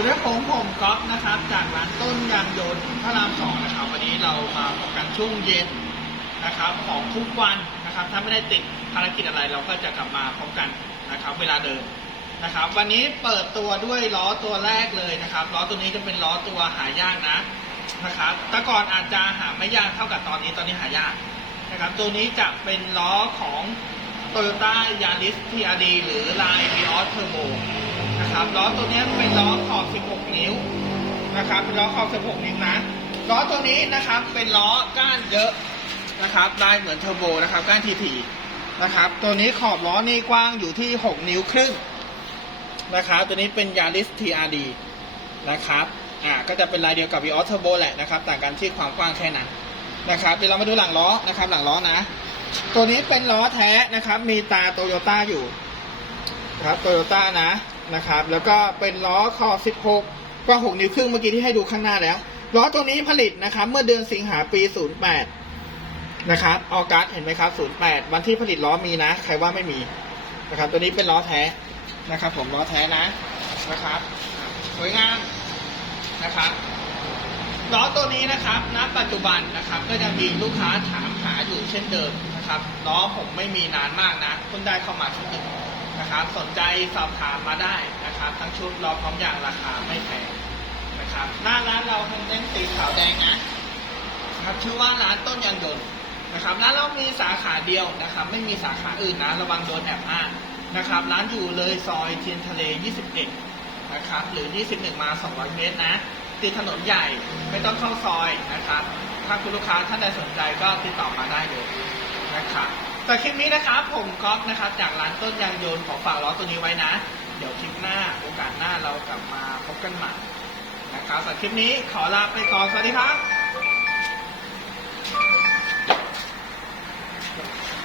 วัสดีครับผมผมก๊อฟนะครับ จากร้านต้นยางยนต์พระรามสองนะครับ วันนี้เรามาพบกันช่วงเย็นนะครับของทุกวันนะครับ ถ้าไม่ได้ติดภารกิจอะไรเราก็จะกลับมาพบกันนะครับ เวลาเดิมนะครับ วันนี้เปิดตัวด้วยล้อตัวแรกเลยนะครับล้อตัวนี้จะเป็นล้อตัวหายากนะนะครับแต่ก่อนอาจจะหาไม่ยากเท่ากับตอนนี้ตอนนี้หายากนะครับ ตัวนี้จะเป็นล้อของ Toyota Yaris TRD หรือ Line Vios Turbo นะครับล้อตัวนี้เป็นล้อขอบ 16 นิ้วนะครับเป็นล้อขอบ 16 นิ้วนะล้อตัวนี้นะครับเป็นล้อก้านเยอะนะครับลายเหมือนเทอร์โบนะครับก้านทีๆนะครับ ตัวนี้ขอบล้อนี่กว้างอยู่ที่ 6 นิ้วครึ่งนะครับตัวนี้เป็น Yaris TRD นะครับอ่าก็จะเป็นลายเดียวกับ Vios Turbo แหละนะครับต่างกันที่ความกว้างแค่นั้นนะครับเดี๋ยวเรามาดูหลังล้อนะครับหลังล้อนะ ตัวนี้เป็นล้อแท้นะครับ มีตาโตโยต้าอยู่นะครับโตโยต้านะ นะครับ แล้วก็เป็นล้อขอ16กว้าง6นิ้วครึ่งเมื่อกี้ที่ให้ดูข้างหน้าแล้ว ล้อตัวนี้ผลิตนะครับ เมื่อเดือนสิงหาปี 08 นะครับ ออกัสเห็นไหมครับ 08 วันที่ผลิตล้อมีนะ ใครว่าไม่มีนะครับ ตัวนี้เป็นล้อแท้นะครับ ผมล้อแท้นะนะครับสวยงามนะครับล้อตัวนี้นะครับณปัจจุบันนะครับก็จะมีลูกค้าถามหาอยู่เช่นเดิมนะครับล้อผมไม่มีนานมากนะเพิ่งได้เข้ามาชุดหนึ่ง นะครับ สนใจสอบถามมาได้นะครับ ทั้งชุดล้อพร้อมอย่างราคาไม่แพงนะครับ หน้าร้านเราทำเน้นสีขาวแดงนะนะครับชื่อว่าร้านต้นยางยนต์นะครับร้านเรามีสาขาเดียวนะครับ ไม่มีสาขาอื่นนะระวังโดนแอบอ้างนะครับ ร้านอยู่เลยซอยเทียนทะเล 21 นะครับ หรือ 21 มา 200 เมตรนะติดถนนใหญ่ไม่ต้องเข้าซอยนะครับ ถ้าคุณลูกค้าท่านใดสนใจก็ติดต่อมาได้เลย แต่คลิปนี้นะครับผมก๊อฟนะครับ จากร้านต้นยางโยนขอฝากล้อตัวนี้ไว้นะ เดี๋ยวคลิปหน้าโอกาสหน้าเรากลับมาพบกันใหม่นะครับแต่คลิปนี้ขอลาไปก่อนสวัสดีครับ